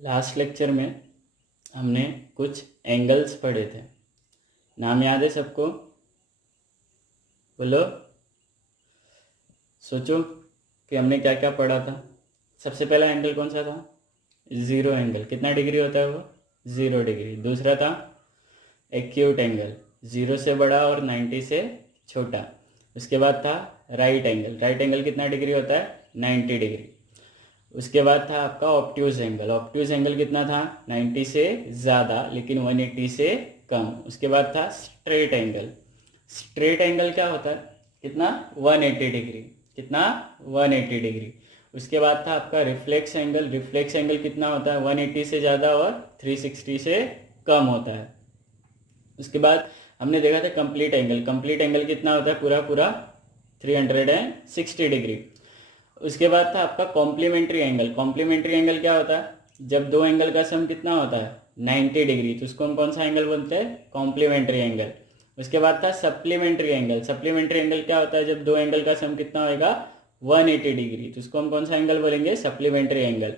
Last lecture में हमने कुछ एंगल्स पढ़े थे। नाम याद है सबको? बोलो, सोचो कि हमने क्या क्या पढ़ा था। सबसे पहला एंगल कौन सा था? Zero angle. कितना डिग्री होता है वो? 0 डिग्री। दूसरा था एक्यूट एंगल, 0 से बड़ा और 90 से छोटा। उसके बाद था राइट एंगल। राइट एंगल कितना डिग्री होता है? 90 डिग्री। उसके बाद था आपका ऑब्ट्यूज एंगल। ऑब्ट्यूज एंगल कितना था? 90 से ज़्यादा लेकिन 180 से कम। उसके बाद था स्ट्रेट एंगल। स्ट्रेट एंगल क्या होता है? कितना? 180 डिग्री। कितना? 180 डिग्री। उसके बाद था आपका रिफ्लेक्स एंगल। रिफ्लेक्स एंगल कितना होता है? 180 से ज़्यादा और 360 से कम होता है। उसके बाद हमने देखा था कंप्लीट एंगल। कंप्लीट एंगल कितना होता है? पूरा पूरा 360 डिग्री। उसके बाद था आपका कॉम्प्लीमेंट्री एंगल। कॉम्प्लीमेंट्री एंगल क्या होता है? जब दो एंगल का सम कितना होता है? 90 डिग्री। तो उसको हम कौन सा एंगल बोलते हैं? Complementary angle. उसके बाद था सप्लीमेंट्री एंगल। सप्लीमेंट्री एंगल क्या होता है? जब दो एंगल का सम कितना होगा? 180 डिग्री। तो उसको हम कौन सा एंगल बोलेंगे? Supplementary angle.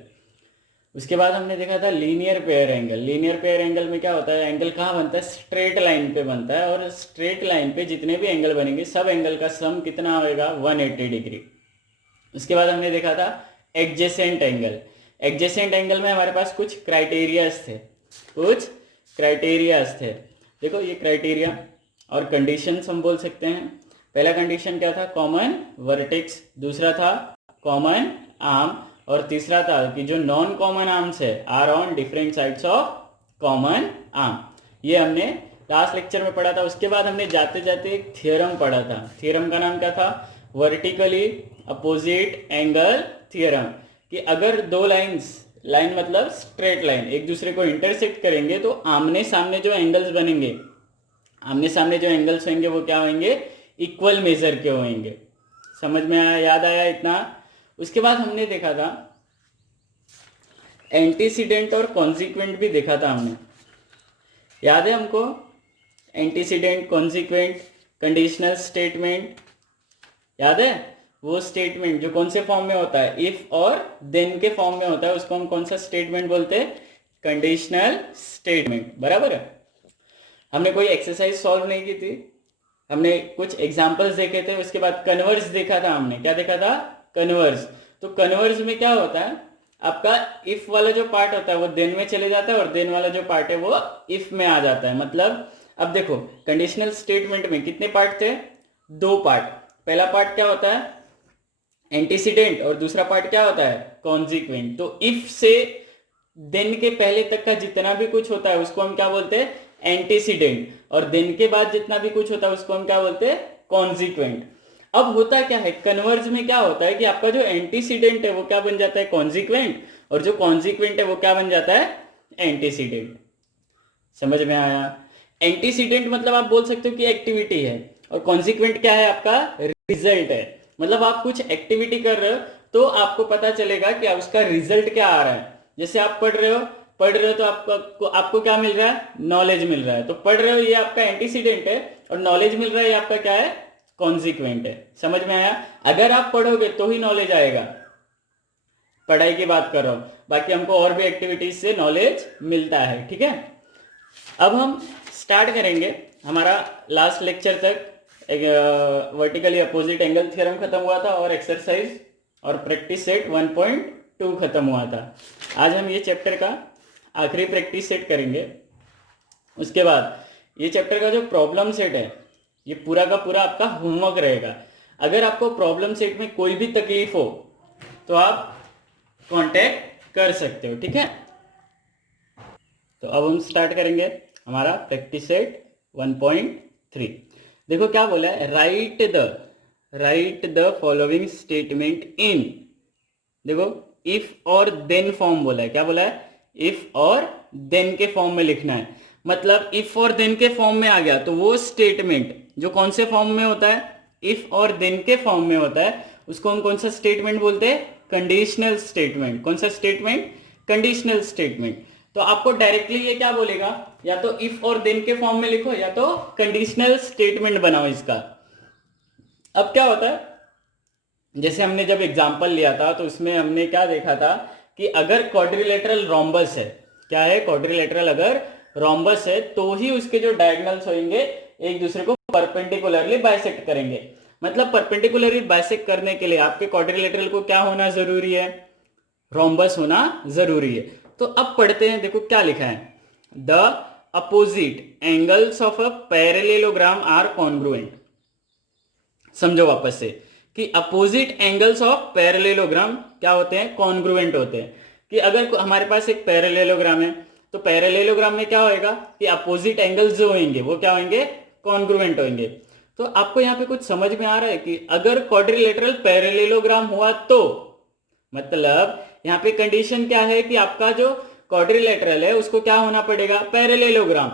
उसके बाद हमने देखा था linear pair angle. Linear pair angle में क्या होता है? एंगल कहाँ बनता है? स्ट्रेट लाइन पे बनता है, और स्ट्रेट लाइन पे जितने भी एंगल बनेंगे सब एंगल का सम कितना होगा? 180 डिग्री। उसके बाद हमने देखा था एडजेसेंट एंगल। एडजेसेंट एंगल में हमारे पास कुछ क्राइटेरियाज थे। कुछ क्राइटेरियाज थे। देखो ये क्राइटेरिया और कंडीशंस हम बोल सकते हैं। पहला कंडीशन क्या था? Common vertex. दूसरा था कॉमन आर्म। और तीसरा था कि जो नॉन कॉमन आर्म्स है are on different sides of common arm. ये हमने लास्ट लेक्चर में पढ़ा था। उसके बाद हमने जाते जाते एक थियरम पढ़ा था। थियरम का नाम क्या था? Vertically opposite angle theorem. कि अगर दो लाइंस, लाइन मतलब स्ट्रेट लाइन, एक दूसरे को इंटरसेक्ट करेंगे तो आमने सामने जो एंगल्स बनेंगे, आमने सामने जो एंगल्स होंगे वो क्या होंगे? इक्वल मेजर के होंगे। समझ में आया? याद आया इतना? उसके बाद हमने देखा था एंटीसीडेंट और कॉन्सिक्वेंट भी देखा था हमने। याद है हमको? एंटीसीडेंट, कॉन्सिक्वेंट, कंडीशनल स्टेटमेंट, याद है? वो स्टेटमेंट जो कौन से फॉर्म में होता है? इफ और देन के फॉर्म में होता है, उसको हम कौन सा स्टेटमेंट बोलते हैं? Conditional statement. बराबर है? हमने कोई एक्सरसाइज सॉल्व नहीं की थी, हमने कुछ एग्जांपल्स देखे थे। उसके बाद कन्वर्स देखा था हमने। क्या देखा था? कन्वर्स। तो कन्वर्स में क्या होता है? आपका इफ वाला जो पार्ट होता है वो देन में चले जाता है, और देन वाला जो पार्ट है वो इफ में आ जाता है। मतलब अब देखो, कंडीशनल स्टेटमेंट में कितने पार्ट थे? दो पार्ट। पहला पार्ट क्या होता है? एंटीसीडेंट, और दूसरा पार्ट क्या होता है? कॉन्सिक्वेंट। तो इफ से देन के पहले तक का जितना भी कुछ होता है उसको हम क्या बोलते हैं? एंटीसीडेंट। और देन के बाद जितना भी कुछ होता है उसको हम क्या बोलते हैं? कॉन्सिक्वेंट। अब होता क्या है कन्वर्ज में? क्या होता है कि आपका जो एंटीसीडेंट है वो क्या बन जाता है? कॉन्सिक्वेंट। और जो कॉन्सिक्वेंट है वो क्या बन जाता है? एंटीसीडेंट। समझ में आया? एंटीसीडेंट मतलब आप बोल सकते हो कि एक्टिविटी है, और कॉन्सिक्वेंट क्या है? आपका रिजल्ट है। मतलब आप कुछ एक्टिविटी कर रहे हो तो आपको पता चलेगा कि उसका रिजल्ट क्या आ रहा है। जैसे आप पढ़ रहे हो तो आपको क्या मिल रहा है? नॉलेज मिल रहा है। तो पढ़ रहे हो ये आपका एंटीसीडेंट है, और नॉलेज मिल रहा है ये आपका क्या है? कॉन्सिक्वेंट है। समझ में आया? अगर आप पढ़ोगे तो ही नॉलेज आएगा। पढ़ाई की बात कर रहा हूं, बाकी हमको और भी एक्टिविटीज से नॉलेज मिलता है। ठीक है, अब हम स्टार्ट करेंगे। हमारा लास्ट लेक्चर तक वर्टिकली अपोजिट एंगल थ्योरम खत्म हुआ था, और एक्सरसाइज और प्रैक्टिस सेट 1.2 खत्म हुआ था। आज हम ये चैप्टर का आखिरी प्रैक्टिस सेट करेंगे। उसके बाद ये चैप्टर का जो प्रॉब्लम सेट है ये पूरा का पूरा आपका होमवर्क रहेगा। अगर आपको प्रॉब्लम सेट में कोई भी तकलीफ हो तो आप कांटेक्ट कर सकते हो। ठीक है, तो अब हम स्टार्ट करेंगे हमारा प्रैक्टिस सेट 1.3। देखो क्या बोला है? Right the following statement in, देखो इफ और देन फॉर्म बोला है। क्या बोला है? इफ और देन के फॉर्म में लिखना है। मतलब इफ और देन के फॉर्म में आ गया तो वो स्टेटमेंट जो कौन से फॉर्म में होता है? इफ और देन के फॉर्म में होता है, उसको हम कौन सा स्टेटमेंट बोलते हैं? Conditional statement. कौन सा स्टेटमेंट? Conditional statement. तो आपको डायरेक्टली ये क्या बोलेगा? या तो इफ और देन के फॉर्म में लिखो, या तो कंडीशनल स्टेटमेंट बनाओ इसका। अब क्या होता है, जैसे हमने जब एग्जाम्पल लिया था तो उसमें हमने क्या देखा था कि अगर क्वाड्रिलेटरल रोम्बस है, क्या है, क्वाड्रिलेटरल अगर रोम्बस है तो ही उसके जो डायगोनल्स होंगे एक दूसरे को परपेंडिकुलरली बाइसेक्ट करेंगे। मतलब परपेंडिकुलरली बाइसेक्ट करने के लिए आपके क्वाड्रिलेटरल को क्या होना जरूरी है, रोम्बस होना जरूरी है। तो अब पढ़ते हैं, देखो क्या लिखा है, the opposite angles of a parallelogram are congruent. समझो वापस से कि अपोजिट एंगल्स ऑफ पैरेलेलोग्राम क्या होते हैं, कॉन्ग्रुएंट होते हैं। कि अगर हमारे पास एक पैरेलेलोग्राम है तो पैरेलेलोग्राम में क्या होएगा कि अपोजिट एंगल्स जो होंगे वो क्या होंगे, कॉन्ग्रुएंट होंगे। तो आपको यहाँ पे कुछ समझ में आ रहा है कि अगर क्वाड्रिलेटरल पैरेलेलोग्राम हुआ तो मतलब यहाँ पे कंडीशन क्या है कि आपका जो क्वाड्रिलेटरल है उसको क्या होना पड़ेगा, पैरेलेलोग्राम,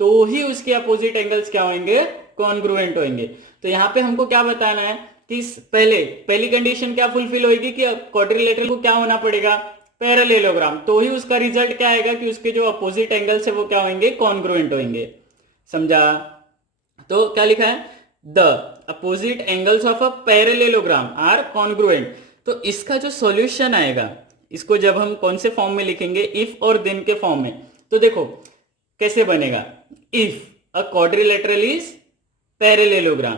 तो ही उसके अपोजिट एंगल्स क्या होंगे, कॉन्ग्रुएंट होंगे। तो यहाँ पे हमको क्या बताना है कि पहली कंडीशन क्या फुलफिल होगी कि क्वाड्रिलेटरल को क्या होना पड़ेगा, पैरेलेलोग्राम, तो ही उसका रिजल्ट क्या आएगा कि उसके जो अपोजिट एंगल्स है वो क्या होंगे, कॉन्ग्रुएंट होंगे। समझा? तो क्या लिखा है, the opposite angles of a parallelogram are congruent. तो इसका जो सॉल्यूशन आएगा, इसको जब हम कौन से फॉर्म में लिखेंगे, इफ और देन के फॉर्म में। तो देखो कैसे बनेगा, if a quadrilateral is parallelogram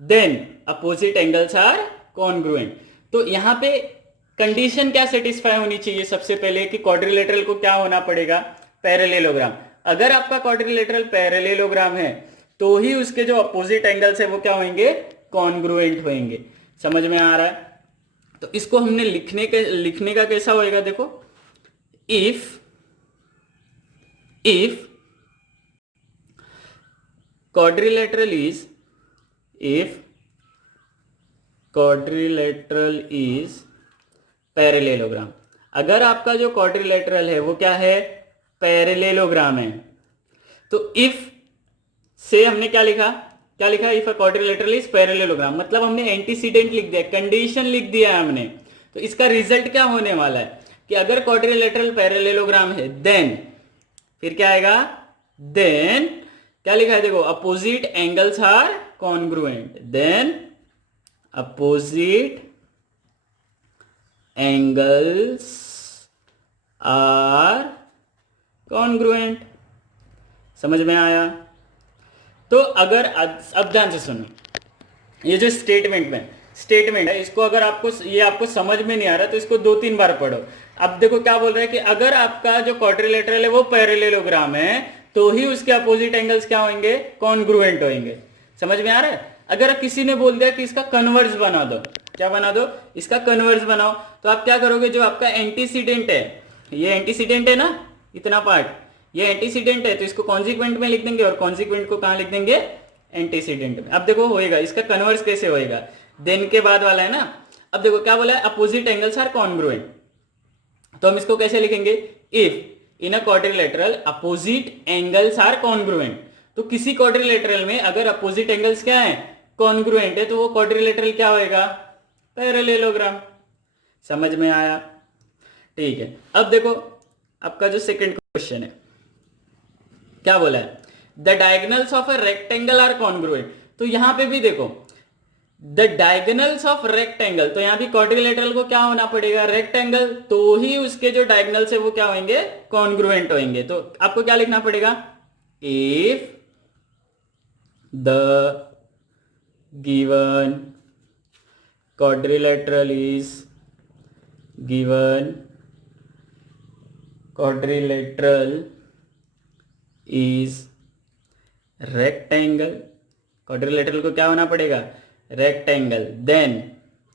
then opposite angles are congruent. तो यहां पे कंडीशन क्या सेटिस्फाई होनी चाहिए, सबसे पहले कि क्वाड्रिलेटरल को क्या होना पड़ेगा, पैरेलेलोग्राम। अगर आपका क्वाड्रिलेटरल पैरेलेलोग्राम है तो ही उसके जो अपोजिट एंगल्स है वो क्या होंगे, कॉन्ग्रुएंट होंगे। समझ में आ रहा है? तो इसको हमने लिखने का कैसा होएगा, देखो, इफ quadrilateral is पैरेलेलोग्राम। अगर आपका जो क्वाड्रिलेटरल है वो क्या है, पैरेलेलोग्राम है, तो इफ से हमने क्या लिखा, if a quadrilateral is parallelogram, मतलब हमने एंटीसीडेंट लिख दिया, कंडीशन लिख दिया है हमने। तो इसका रिजल्ट क्या होने वाला है कि अगर क्वाड्रिलेटरल पैरेलेलोग्राम है देन फिर क्या आएगा, देन क्या लिखा है, देखो, opposite angles are congruent, then opposite angles are congruent. समझ में आया? तो अगर अब ध्यान से सुनो, ये जो स्टेटमेंट है, इसको अगर आपको समझ में नहीं आ रहा तो इसको 2-3 बार पढ़ो। अब देखो क्या बोल रहा है कि अगर आपका जो क्वाड्रिलेटरल है वो पैरेलेलोग्राम है तो ही उसके अपोजिट एंगल्स क्या होंगे, कॉन्ग्रुएंट होंगे। समझ में आ रहा है? अगर किसी ने बोल दिया कि इसका कन्वर्स बना दो, क्या बना दो, इसका कन्वर्स बनाओ, तो आप क्या करोगे, जो आपका एंटीसीडेंट है, ये एंटीसीडेंट है ना, इतना पार्ट ये एंटीसीडेंट है, तो इसको कॉन्सिक्वेंट में लिख देंगे और कॉन्सिक्वेंट को कहां लिख देंगे, एंटीसीडेंट में। अब देखो होएगा, इसका कन्वर्स कैसे होएगा, देन के बाद वाला है ना। अब देखो क्या बोला है, अपोजिट एंगल्स आर कॉन्ग्रुएंट, तो हम इसको कैसे लिखेंगे, if in a quadrilateral opposite angles are congruent. तो किसी क्वाड्रिलेटरल में अगर अपोजिट एंगल्स क्या है, कॉन्ग्रुएंट है, तो वो क्वाड्रिलेटरल क्या होएगा, पैरेलेलोग्राम। समझ में आया? ठीक है। अब देखो आपका जो सेकंड क्वेश्चन है, क्या बोला है, the diagonals of a rectangle are congruent. तो यहां पे भी देखो द डायगोनल्स ऑफ रेक्टेंगल, तो यहां भी क्वाड्रिलेटरल को क्या होना पड़ेगा, रेक्टेंगल, तो ही उसके जो डायगोनल्स है वो क्या होंगे, कॉन्ग्रुएंट होंगे। तो आपको क्या लिखना पड़ेगा, if the given quadrilateral is rectangle, quadrilateral को क्या होना पड़ेगा, रेक्टेंगल, देन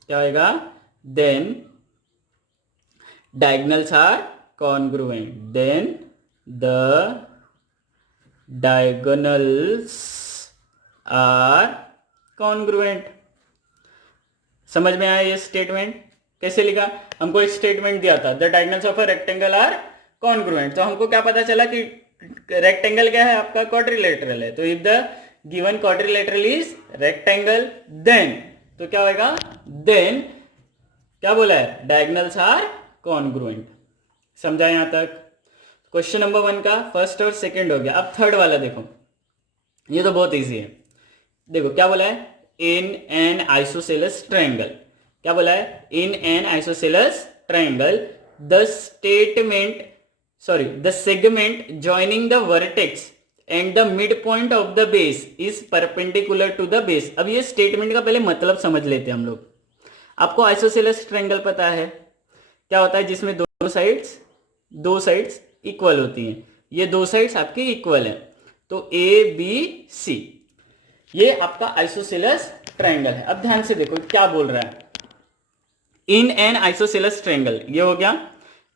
क्या होएगा, then diagonals are congruent, then the diagonals are congruent. समझ में आया ये स्टेटमेंट कैसे लिखा, हमको एक स्टेटमेंट दिया था, the diagonals of a rectangle are congruent, तो हमको क्या पता चला कि रेक्टेंगल क्या है, आपका क्वाड्रिलेटरल है। तो if the given quadrilateral is rectangle then, तो क्या होगा, देन क्या बोला है, डायगोनल्स आर कॉन्ग्रुएंट। समझा यहां तक? क्वेश्चन नंबर 1 का फर्स्ट और सेकंड हो गया। अब थर्ड वाला देखो, ये तो बहुत इजी है। देखो क्या बोला है, इन एन आइसोसेलेस ट्रायंगल, क्या बोला है, in an isosceles triangle the segment joining the vertex and the mid point of the base is perpendicular to the base. अब ये स्टेटमेंट का पहले मतलब समझ लेते हैं हम लोग। आपको आइसोसेलेस ट्रायंगल पता है क्या होता है, जिसमें दो साइड्स इक्वल होती हैं। ये दो साइड्स आपकी इक्वल है, तो ए बी सी, ये आपका आइसोसेलेस ट्रायंगल है। अब ध्यान से देखो क्या बोल रहा है, इन एन आइसोसेलेस ट्रायंगल, ये हो गया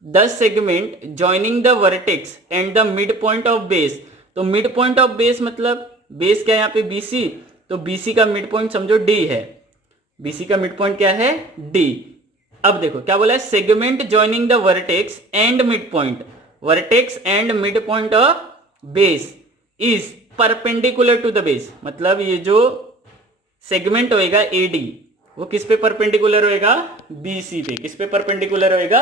the segment joining the vertex and the mid point of base. तो मिड पॉइंट ऑफ बेस मतलब बेस क्या है यहाँ पे BC, तो BC का मिड पॉइंट समझो D है, BC का मिड पॉइंट क्या है D। अब देखो क्या बोला है, segment joining the vertex and mid point, vertex and mid point of base is perpendicular to the base. मतलब ये जो सेगमेंट होएगा AD वो किस पे परपेंडिकुलर होएगा, BC पे। किस पे परपेंडिकुलर होएगा,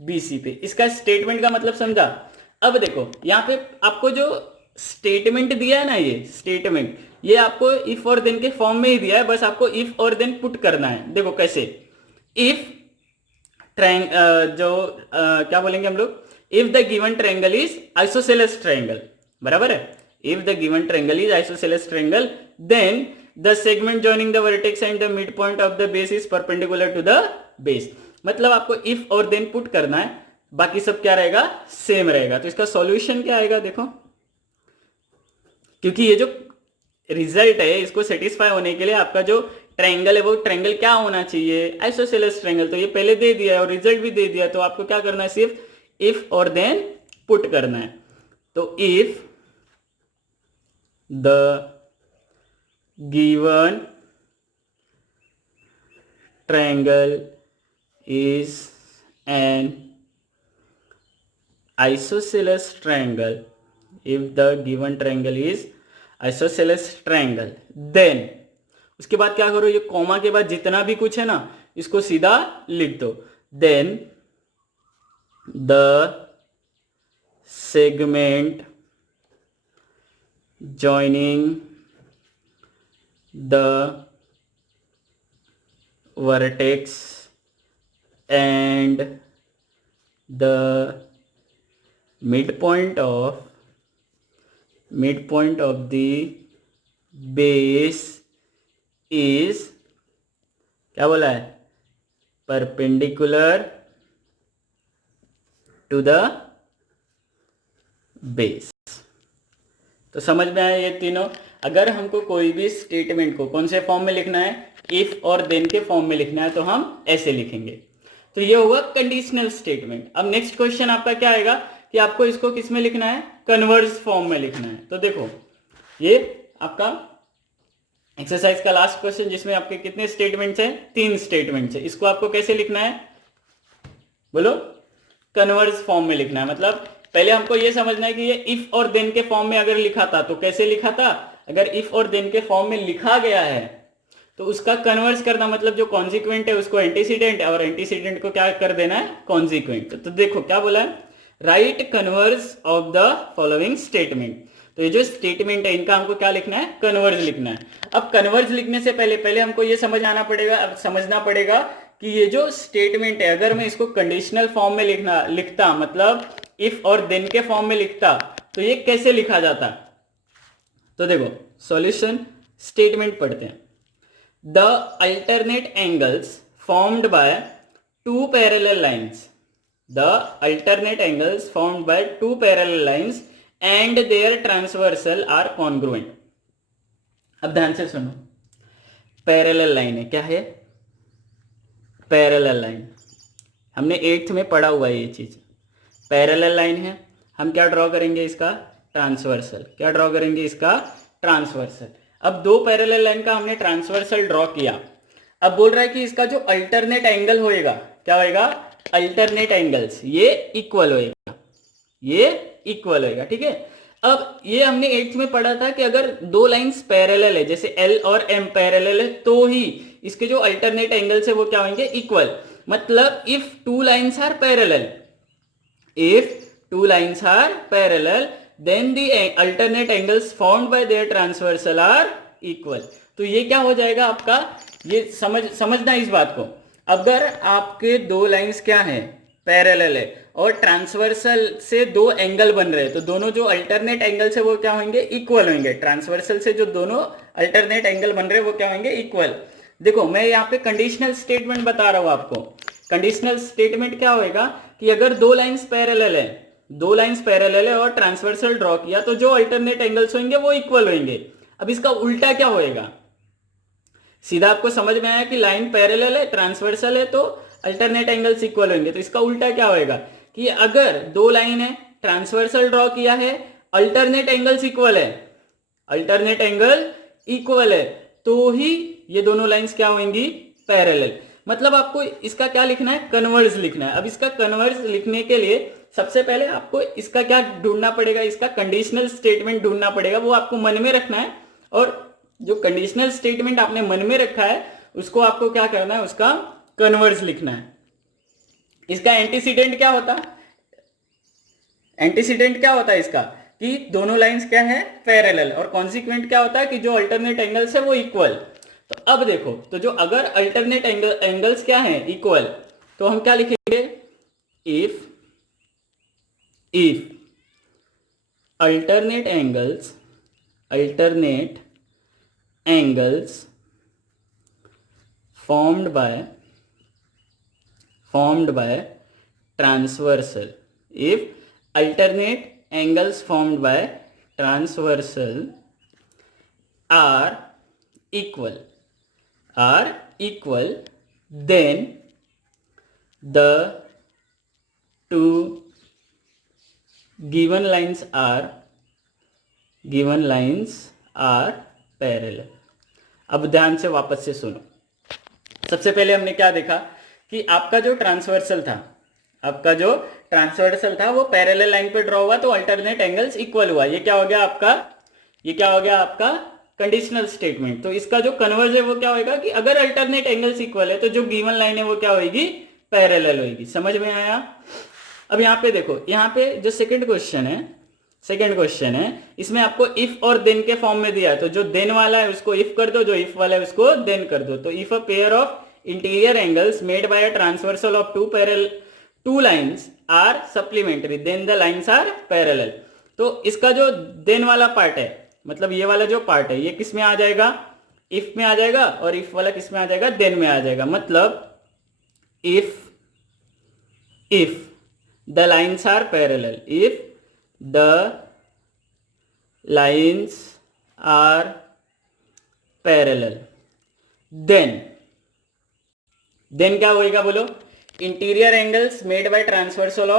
BC पे। इसका स्टेटमेंट का मतलब समझा। अब देखो यहाँ पे आपको जो स्टेटमेंट दिया है ना, ये स्टेटमेंट ये आपको इफ और देन के फॉर्म में ही दिया है, बस आपको इफ और देन पुट करना है। देखो कैसे, इफ क्या बोलेंगे हम लोग, if the given triangle is isosceles triangle, बराबर है। If the given triangle is isosceles triangle then the segment joining the vertex and the mid point of the base is perpendicular to the base. मतलब आपको if और then put करना है, बाकी सब क्या रहेगा, सेम रहेगा। तो इसका सॉल्यूशन क्या आएगा देखो, क्योंकि ये जो रिजल्ट है इसको सेटिस्फाई होने के लिए आपका जो ट्रायंगल है वो ट्रायंगल क्या होना चाहिए, आइसोसेलेस ट्रायंगल। तो ये पहले दे दिया है और रिजल्ट भी दे दिया है, तो आपको क्या करना है, सिर्फ इफ और देन पुट करना है। तो if the given triangle is an isosceles triangle, if the given triangle is isosceles triangle, then उसके बाद क्या करो, ये कॉमा के बाद जितना भी कुछ है ना इसको सीधा लिख दो। then the segment joining the vertex and the midpoint of the base is क्या बोला है, परपेंडिकुलर टू द बेस। तो समझ में आया ये तीनों। अगर हमको कोई भी स्टेटमेंट को कौन से फॉर्म में लिखना है, इफ और देन के फॉर्म में लिखना है, तो हम ऐसे लिखेंगे। तो ये हुआ कंडीशनल स्टेटमेंट। अब नेक्स्ट क्वेश्चन आपका क्या आएगा कि आपको इसको किस में लिखना है, कन्वर्स फॉर्म में लिखना है। तो देखो ये आपका एक्सरसाइज का लास्ट क्वेश्चन, जिसमें आपके कितने स्टेटमेंट्स हैं, 3 स्टेटमेंट्स है। इसको आपको कैसे लिखना है, बोलो, कन्वर्स फॉर्म में लिखना है। मतलब पहले हमको ये समझना है कि ये इफ और देन के फॉर्म में अगर लिखा था तो कैसे लिखा था। अगर इफ और देन के फॉर्म में लिखा गया है तो उसका कन्वर्स करना, मतलब जो कॉन्सिक्वेंट है उसको एंटीसीडेंट और एंटीसीडेंट को क्या कर देना है, कॉन्सिक्वेंट। तो देखो क्या बोला है, right converse of the following statement. तो ये जो स्टेटमेंट है इनका हमको क्या लिखना है, कन्वर्स लिखना है। अब कन्वर्स लिखने से पहले हमको ये समझना पड़ेगा कि ये जो स्टेटमेंट है अगर मैं इसको कंडीशनल फॉर्म में लिखता मतलब इफ और देन के फॉर्म में लिखता तो ये कैसे लिखा जाता। तो देखो सॉल्यूशन, स्टेटमेंट पढ़ते हैं। The alternate angles formed by two parallel lines, the alternate angles formed by two parallel lines and their transversal are congruent. अब ध्यान से सुनो, पैरेलल लाइन है, क्या है, पैरेलल लाइन। हमने 8th में पढ़ा हुआ है ये चीज। पैरेलल लाइन है, हम क्या ड्रॉ करेंगे, इसका ट्रांसवर्सल। क्या ड्रॉ करेंगे, इसका ट्रांसवर्सल। अब 2 पैरेलल लाइन का हमने ट्रांसवर्सल ड्रॉ किया। अब बोल रहा है कि इसका जो अल्टरनेट एंगल होएगा, क्या होएगा, अल्टरनेट एंगल्स, ये इक्वल होएगा, ये इक्वल होएगा, ठीक है। अब ये हमने 8th में पढ़ा था कि अगर 2 लाइंस पैरेलल है, जैसे L और M पैरेलल है, तो ही इसके जो अल्टरनेट एंगल्स है वो क्या होंगे, इक्वल। मतलब if 2 lines are parallel, if 2 lines are parallel then the alternate angles formed by their transversal are equal। तो ये क्या हो जाएगा आपका, ये समझना इस बात को। अगर आपके 2 लाइंस क्या हैं, पैरेलल है और ट्रांसवर्सल से दो एंगल बन रहे हैं, तो दोनों जो अल्टरनेट एंगल से वो क्या होंगे, इक्वल होंगे। ट्रांसवर्सल से जो दोनों अल्टरनेट एंगल बन रहे हैं वो क्या होंगे, इक्वल। देखो मैं यहाँ पे कंडीशनल स्टेटमेंट बता रहा हूँ आपको। कंडीशनल स्टेटमेंट क्या होएगा कि अगर दो लाइंस पैरेलल है, दो लाइंस पैरेलल है और ट्रांसवर्सल ड्रॉ किया तो जो अल्टरनेट एंगल्स होंगे वो इक्वल होंगे। अब इसका उल्टा क्या होएगा, सीधा आपको समझ में आया कि लाइन पैरेलल है, ट्रांसवर्सल है, तो अल्टरनेट एंगल्स इक्वल होंगे। तो इसका उल्टा क्या होएगा कि अगर दो लाइन है, ट्रांसवर्सल ड्रॉ किया है, अल्टरनेट एंगल्स इक्वल है, अल्टरनेट एंगल इक्वल है, तो ही ये दोनों लाइंस क्या होंगी, पैरेलल। मतलब आपको इसका क्या लिखना है, कन्वर्स लिखना है। अब इसका कन्वर्स लिखने के लिए सबसे पहले आपको इसका क्या ढूंढना पड़ेगा, इसका कंडीशनल स्टेटमेंट ढूंढना पड़ेगा, वो आपको मन में रखना है। और जो कंडीशनल स्टेटमेंट आपने मन में रखा है उसको आपको क्या करना है, उसका कन्वर्स लिखना है। इसका एंटीसीडेंट क्या होता है, एंटीसीडेंट क्या होता है इसका कि दोनों लाइंस क्या है, पैरेलल, और कॉन्सिक्वेंट क्या होता है कि जो अल्टरनेट एंगल्स है वो इक्वल। तो अब देखो, तो जो अगर अल्टरनेट एंगल्स क्या है, इक्वल, तो हम क्या लिखेंगे, if alternate angles formed by transversal, if alternate angles formed by transversal are equal, then the two given lines are parallel. अब ध्यान से वापस से सुनो। सबसे पहले हमने क्या देखा कि आपका जो ट्रांसवर्सल था वो पैरेलल लाइन पे ड्रॉ हुआ, तो अल्टरनेट एंगल्स इक्वल हुआ। ये क्या हो गया आपका कंडीशनल स्टेटमेंट। तो इसका जो कन्वर्स है वो क्या होगा कि अगर अल्टरनेट एंगल्स इक्वल है तो जो गिवन लाइन है वो क्या होगी, पैरेलल होगी। समझ में आया। अब यहाँ पे देखो, यहाँ पे जो सेकंड क्वेश्चन है इसमें आपको इफ और देन के फॉर्म में दिया है, तो जो देन वाला है उसको इफ कर दो, जो इफ वाला है उसको देन कर दो। तो if a pair of interior angles made by a transversal of two lines are supplementary then the lines are parallel. तो इसका जो देन वाला पार्ट है, मतलब ये वाला जो पार्ट है, ये किस में आ जाएगा, इफ में आ जाएगा, और इफ वाला किस में आ जाएगा, देन में आ जाएगा। मतलब if the lines are parallel, if the lines are parallel, then क्या होएगा बोलो, interior angles made by transversal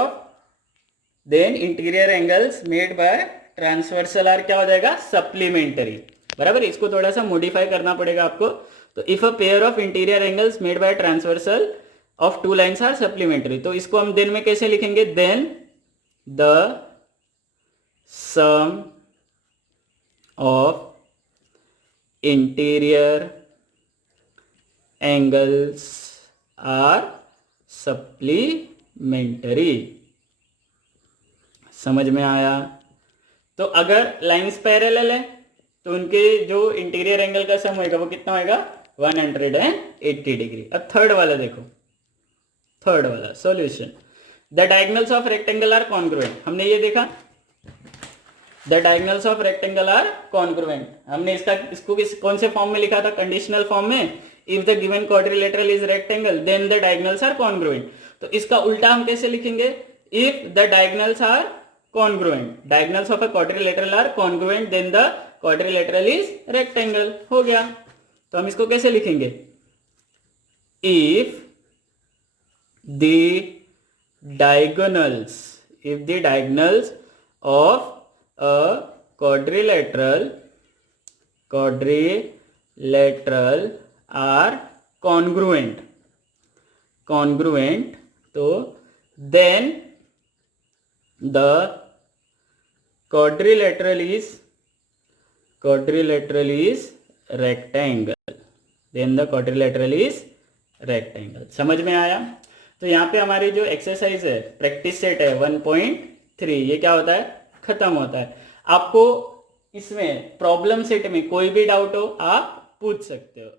are क्या हो जाएगा, सप्लीमेंटरी। बराबर, इसको थोड़ा सा मॉडिफाई करना पड़ेगा आपको। तो if a pair of interior angles made by transversal of two lines are supplementary, तो इसको हम देन में कैसे लिखेंगे, then the sum of interior angles are supplementary। समझ में आया। तो अगर लाइंस पैरेलल है तो उनके जो इंटीरियर एंगल का सम होगा वो कितना होगा, 180 डिग्री। अब थर्ड वाला देखो, थर्ड वाला solution, the diagonals of rectangle are congruent. हमने ये देखा, the diagonals of rectangle are congruent. हमने इसको कौन से फॉर्म में लिखा था, कंडीशनल फॉर्म में। If the given quadrilateral is rectangle then the diagonals are congruent. तो इसका उल्टा हम कैसे लिखेंगे, if the diagonals are congruent, diagonals of a quadrilateral are congruent then the quadrilateral is rectangle. हो गया। तो हम इसको कैसे लिखेंगे, if the diagonals of a quadrilateral are congruent, तो then the quadrilateral is rectangle। समझ में आया। तो यहाँ पे हमारी जो एक्सरसाइज है, प्रैक्टिस सेट है 1.3, ये क्या होता है, खत्म होता है। आपको इसमें प्रॉब्लम सेट में कोई भी डाउट हो आप पूछ सकते हो।